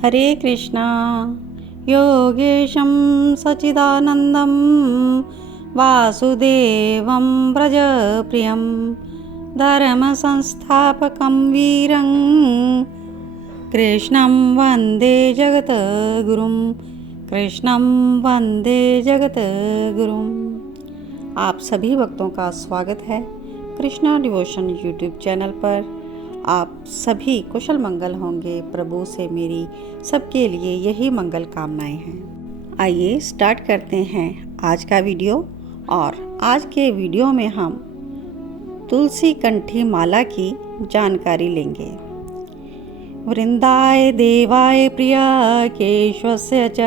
हरे कृष्णा। योगेशं सच्चिदानन्दं वासुदेवं व्रजप्रियं धर्मसंस्थापकं वीरं कृष्णं वन्दे जगद्गुरुं। कृष्णं वन्दे जगद्गुरुं। आप सभी भक्तों का स्वागत है कृष्णा डिवोशन यूट्यूब चैनल पर। आप सभी कुशल मंगल होंगे। प्रभु से मेरी सबके लिए यही मंगल कामनाएं हैं। आइए स्टार्ट करते हैं आज का वीडियो। और आज के वीडियो में हम तुलसी कंठी माला की जानकारी लेंगे। वृंदाय देवाय प्रिया केशवस्य च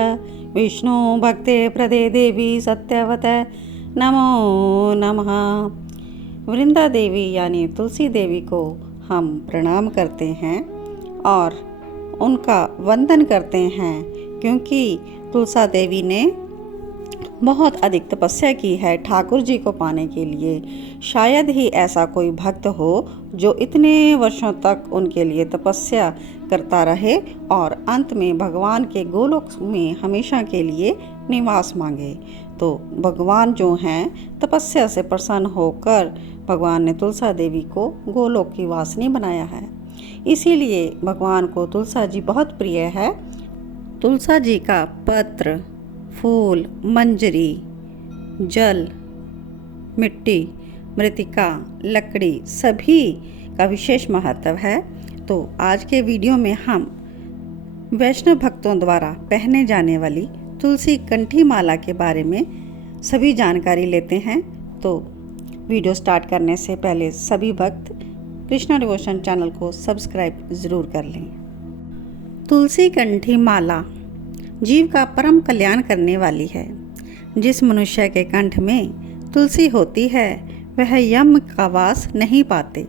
विष्णु भक्ते प्रदे देवी सत्यवते नमो नमः। वृंदा देवी यानी तुलसी देवी को हम प्रणाम करते हैं और उनका वंदन करते हैं, क्योंकि तुलसा देवी ने बहुत अधिक तपस्या की है ठाकुर जी को पाने के लिए। शायद ही ऐसा कोई भक्त हो जो इतने वर्षों तक उनके लिए तपस्या करता रहे और अंत में भगवान के गोलोक में हमेशा के लिए निवास मांगे। तो भगवान जो हैं तपस्या से प्रसन्न होकर भगवान ने तुलसा देवी को गोलोक की वासिनी बनाया है। इसीलिए भगवान को तुलसा जी बहुत प्रिय है। तुलसा जी का पत्र, फूल, मंजरी, जल, मिट्टी, मृतिका, लकड़ी सभी का विशेष महत्व है। तो आज के वीडियो में हम वैष्णव भक्तों द्वारा पहने जाने वाली तुलसी कंठी माला के बारे में सभी जानकारी लेते हैं। तो वीडियो स्टार्ट करने से पहले सभी भक्त कृष्णा डिवोशन चैनल को सब्सक्राइब ज़रूर कर लें। तुलसी कंठी माला जीव का परम कल्याण करने वाली है। जिस मनुष्य के कंठ में तुलसी होती है वह यम का वास नहीं पाते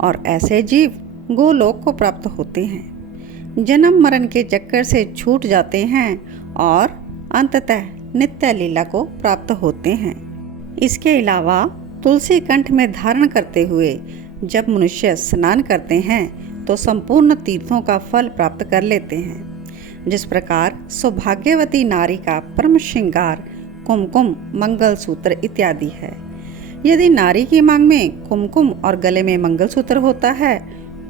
और ऐसे जीव गोलोक को प्राप्त होते हैं, जन्म मरण के चक्कर से छूट जाते हैं और अंततः नित्य लीला को प्राप्त होते हैं। इसके अलावा तुलसी कंठ में धारण करते हुए जब मनुष्य स्नान करते हैं तो संपूर्ण तीर्थों का फल प्राप्त कर लेते हैं। जिस प्रकार सौभाग्यवती नारी का परम श्रृंगार कुमकुम, मंगलसूत्र इत्यादि है। यदि नारी की मांग में कुमकुम और गले में मंगलसूत्र होता है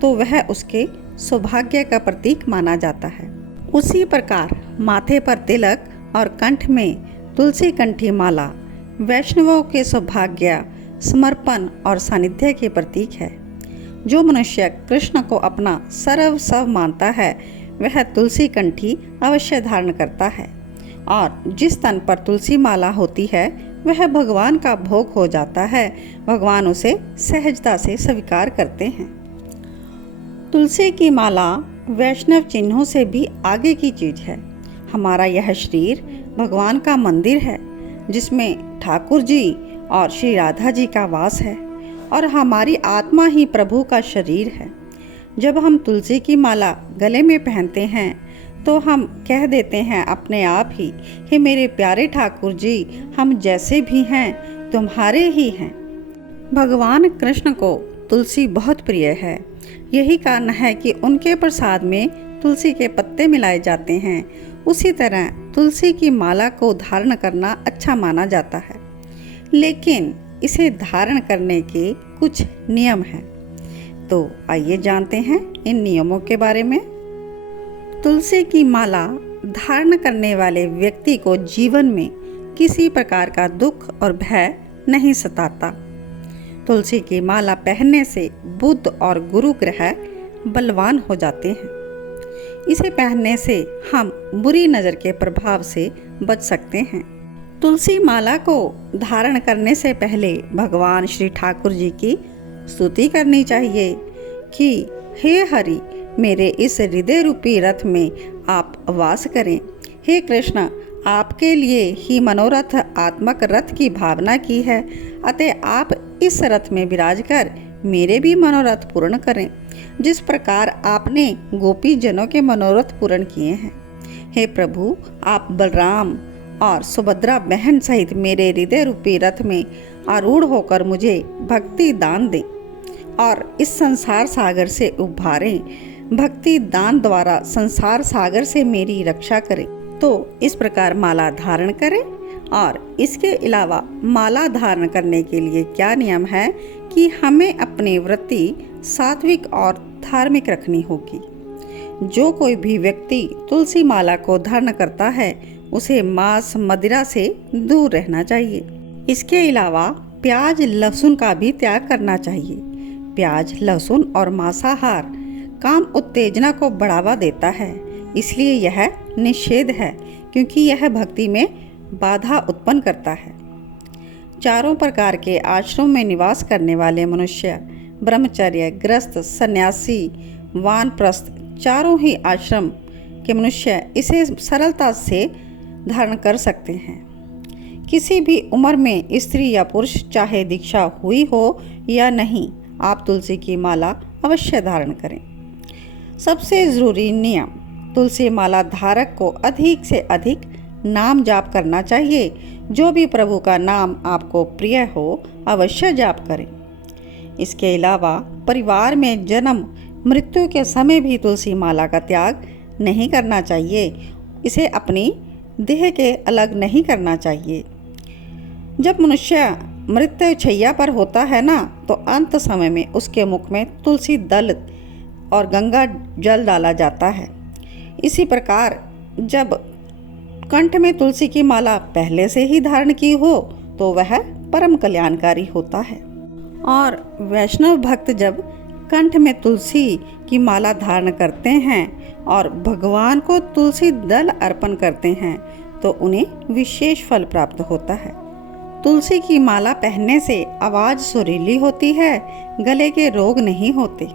तो वह उसके सौभाग्य का प्रतीक माना जाता है। उसी प्रकार माथे पर तिलक और कंठ में तुलसी कंठी माला वैष्णवों के सौभाग्य, समर्पण और सानिध्य के प्रतीक है। जो मनुष्य कृष्ण को अपना सर्वस्व मानता है वह तुलसी कंठी अवश्य धारण करता है और जिस तन पर तुलसी माला होती है वह भगवान का भोग हो जाता है। भगवान उसे सहजता से स्वीकार करते हैं। तुलसी की माला वैष्णव चिन्हों से भी आगे की चीज है। हमारा यह शरीर भगवान का मंदिर है जिसमें ठाकुर जी और श्री राधा जी का वास है और हमारी आत्मा ही प्रभु का शरीर है। जब हम तुलसी की माला गले में पहनते हैं तो हम कह देते हैं अपने आप ही, हे मेरे प्यारे ठाकुर जी, हम जैसे भी हैं तुम्हारे ही हैं। भगवान कृष्ण को तुलसी बहुत प्रिय है। यही कारण है कि उनके प्रसाद में तुलसी के पत्ते मिलाए जाते हैं। उसी तरह तुलसी की माला को धारण करना अच्छा माना जाता है, लेकिन इसे धारण करने के कुछ नियम हैं। तो आइए जानते हैं इन नियमों के बारे में। तुलसी की माला धारण करने वाले व्यक्ति को जीवन में किसी प्रकार का दुख और भय नहीं सताता। तुलसी की माला पहनने से बुध और गुरु ग्रह बलवान हो जाते हैं। इसे पहनने से हम बुरी नज़र के प्रभाव से बच सकते हैं। तुलसी माला को धारण करने से पहले भगवान श्री ठाकुर जी की स्तुति करनी चाहिए कि हे हरि, मेरे इस हृदय रूपी रथ में आप वास करें। हे कृष्ण, आपके लिए ही मनोरथ आत्मक रथ की भावना की है, अतः आप इस रथ में विराज कर मेरे भी मनोरथ पूर्ण करें, जिस प्रकार आपने गोपी जनों के मनोरथ पूर्ण किए हैं। हे प्रभु, आप बलराम और सुभद्रा बहन सहित मेरे हृदय रूपी रथ में आरूढ़ होकर मुझे भक्ति दान दें और इस संसार सागर से उभारें। भक्ति दान द्वारा संसार सागर से मेरी रक्षा करें। तो इस प्रकार माला धारण करें। और इसके अलावा माला धारण करने के लिए क्या नियम है कि हमें अपनी वृत्ति सात्विक और धार्मिक रखनी होगी। जो कोई भी व्यक्ति तुलसी माला को धारण करता है उसे मांस मदिरा से दूर रहना चाहिए। इसके अलावा प्याज लहसुन का भी त्याग करना चाहिए। प्याज लहसुन और मांसाहार काम उत्तेजना को बढ़ावा देता है, इसलिए यह निषेध है, क्योंकि यह भक्ति में बाधा उत्पन्न करता है। चारों प्रकार के आश्रम में निवास करने वाले मनुष्य, ब्रह्मचर्य, गृहस्थ, सन्यासी, वानप्रस्थ, चारों ही आश्रम के मनुष्य इसे सरलता से धारण कर सकते हैं। किसी भी उम्र में स्त्री या पुरुष, चाहे दीक्षा हुई हो या नहीं, आप तुलसी की माला अवश्य धारण करें। सबसे ज़रूरी नियम, तुलसी माला धारक को अधिक से अधिक नाम जाप करना चाहिए। जो भी प्रभु का नाम आपको प्रिय हो अवश्य जाप करें। इसके अलावा परिवार में जन्म मृत्यु के समय भी तुलसी माला का त्याग नहीं करना चाहिए। इसे अपनी देह के अलग नहीं करना चाहिए। जब मनुष्य मृत्यु शैया पर होता है ना, तो अंत समय में उसके मुख में तुलसी दल और गंगा जल डाला जाता है। इसी प्रकार जब कंठ में तुलसी की माला पहले से ही धारण की हो तो वह परम कल्याणकारी होता है। और वैष्णव भक्त जब कंठ में तुलसी की माला धारण करते हैं और भगवान को तुलसी दल अर्पण करते हैं तो उन्हें विशेष फल प्राप्त होता है। तुलसी की माला पहनने से आवाज़ सुरीली होती है, गले के रोग नहीं होते।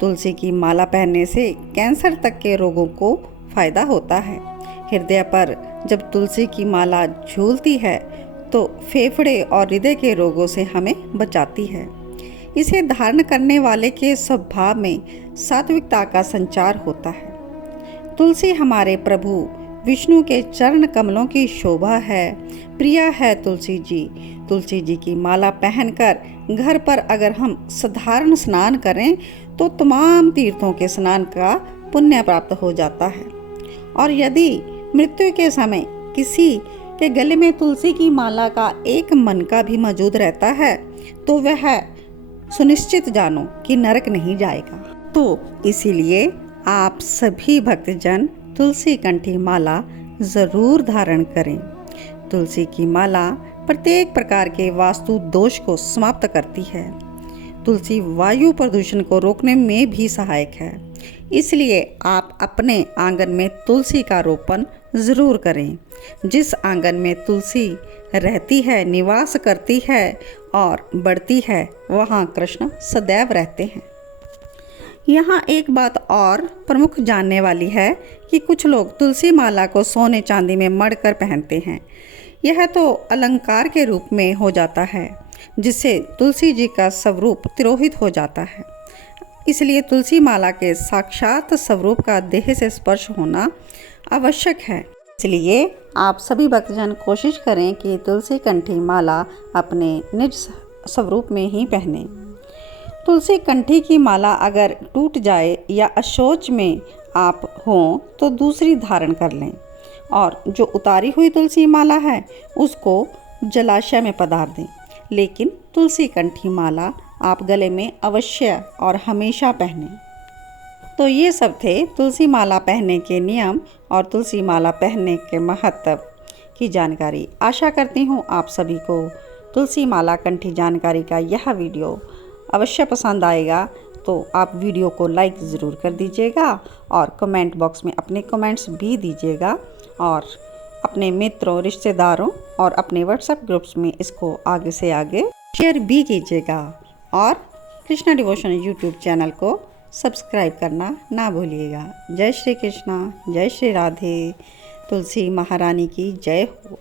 तुलसी की माला पहनने से कैंसर तक के रोगों को फायदा होता है। हृदय पर जब तुलसी की माला झूलती है तो फेफड़े और हृदय के रोगों से हमें बचाती है। इसे धारण करने वाले के स्वभाव में सात्विकता का संचार होता है। तुलसी हमारे प्रभु विष्णु के चरण कमलों की शोभा है, प्रिया है तुलसी जी। तुलसी जी की माला पहनकर घर पर अगर हम साधारण स्नान करें तो तमाम तीर्थों के स्नान का पुण्य प्राप्त हो जाता है। और यदि मृत्यु के समय किसी के गले में तुलसी की माला का एक मनका भी मौजूद रहता है तो वह सुनिश्चित जानो कि नरक नहीं जाएगा। तो इसीलिए आप सभी भक्तजन तुलसी कंठी माला ज़रूर धारण करें। तुलसी की माला प्रत्येक प्रकार के वास्तु दोष को समाप्त करती है। तुलसी वायु प्रदूषण को रोकने में भी सहायक है। इसलिए आप अपने आंगन में तुलसी का रोपण ज़रूर करें। जिस आंगन में तुलसी रहती है, निवास करती है और बढ़ती है, वहाँ कृष्ण सदैव रहते हैं। यहाँ एक बात और प्रमुख जानने वाली है कि कुछ लोग तुलसी माला को सोने चांदी में मढ़कर पहनते हैं। यह तो अलंकार के रूप में हो जाता है, जिससे तुलसी जी का स्वरूप तिरोहित हो जाता है। इसलिए तुलसी माला के साक्षात स्वरूप का देह से स्पर्श होना आवश्यक है। इसलिए आप सभी भक्तजन कोशिश करें कि तुलसी कंठी माला अपने निज स्वरूप में ही पहने। तुलसी कंठी की माला अगर टूट जाए या अशौच में आप हों तो दूसरी धारण कर लें, और जो उतारी हुई तुलसी माला है उसको जलाशय में पधार दें। लेकिन तुलसी कंठी माला आप गले में अवश्य और हमेशा पहनें। तो ये सब थे तुलसी माला पहनने के नियम और तुलसी माला पहनने के महत्व की जानकारी। आशा करती हूँ आप सभी को तुलसी माला कंठी जानकारी का यह वीडियो अवश्य पसंद आएगा। तो आप वीडियो को लाइक ज़रूर कर दीजिएगा और कमेंट बॉक्स में अपने कमेंट्स भी दीजिएगा, और अपने मित्रों, रिश्तेदारों और अपने व्हाट्सएप ग्रुप्स में इसको आगे से आगे शेयर भी कीजिएगा। और कृष्णा डिवोशन यूट्यूब चैनल को सब्सक्राइब करना ना भूलिएगा। जय श्री कृष्णा, जय श्री राधे। तुलसी महारानी की जय हो।